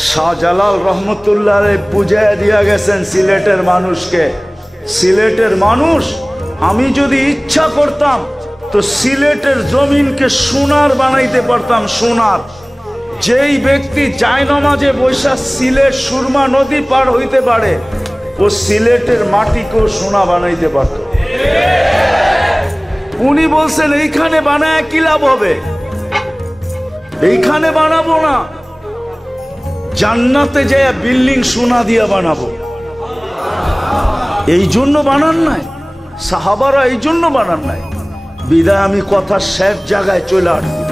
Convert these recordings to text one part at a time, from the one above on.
শাহজালাল রহমতুল্লাহ বুঝাইয়া দিয়া গেছেন সিলেটের মানুষকে। সিলেটের মানুষ, আমি যদি ইচ্ছা করতাম তো সিলেটের জমিনকে সোনার বানাইতে পারতাম, সোনার। যেই ব্যক্তি জায়নামাজে বৈশা সিলেট সুরমা নদী পার হইতে পারে, ও সিলেটের মাটিকেও সোনা বানাইতে পারত। উনি বলছেন এইখানে বানায় কি লাভ হবে, এইখানে বানাবো না, জান্নাতে যায় বিল্ডিং সোনা দিয়া বানাবো। এই জন্য বানান নাই সাহাবারা, এই জন্য বানান নাই। বিদায় আমি কথা শেষ জায়গায় চলে আসছি।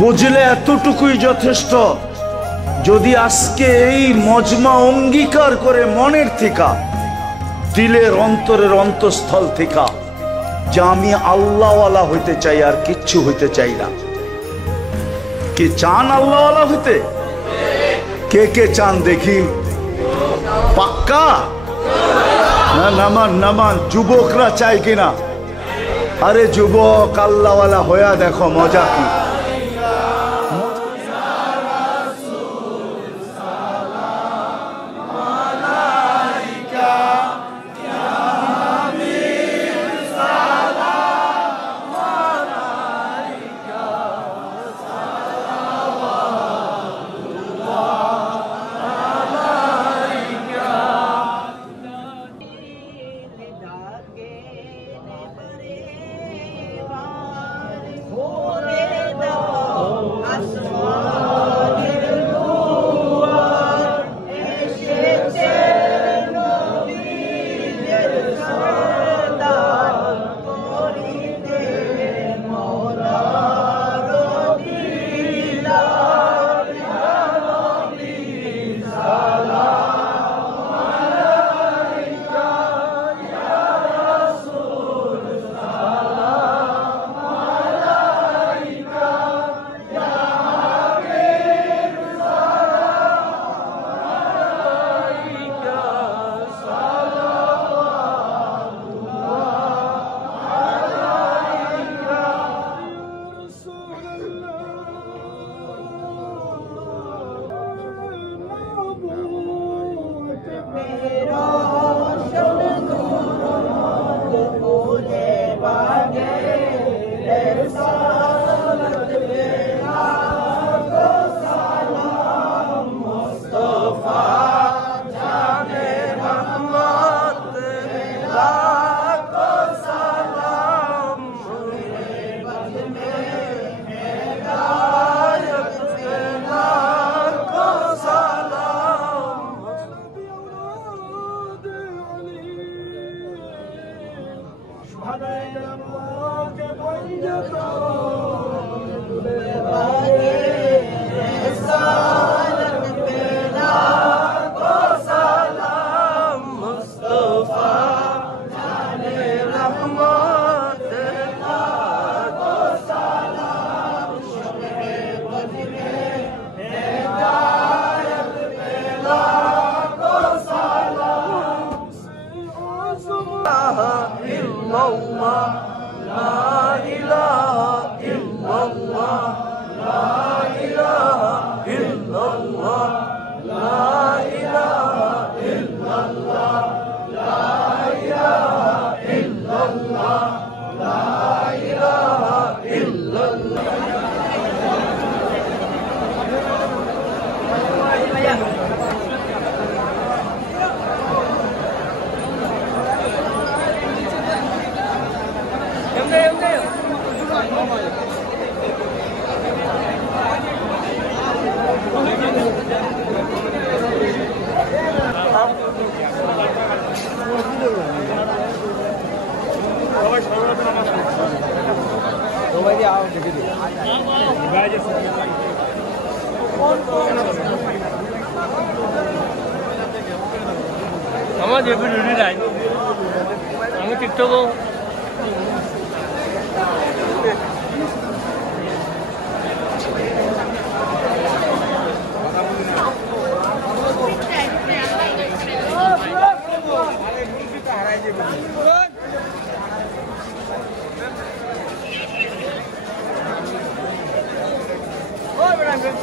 বুঝলে এতটুকুই যথেষ্ট। যদি আজকে এই মজমা অঙ্গীকার করে মনের থেকে, দিলের অন্তরের অন্তঃস্থল থেকে, যে আমি আল্লাহওয়ালা হইতে চাই আর কিচ্ছু হইতে চাই না। কে চান আল্লাহওয়ালা হইতে? কে কে চান দেখি? পাক্কা না? নামান নামান। যুবকরা চাই কিনা? আরে যুবক, আল্লাহওয়ালা হইয়া দেখো, মজা কি।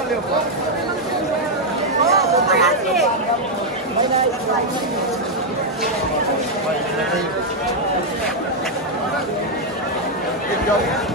Valeu. Good job.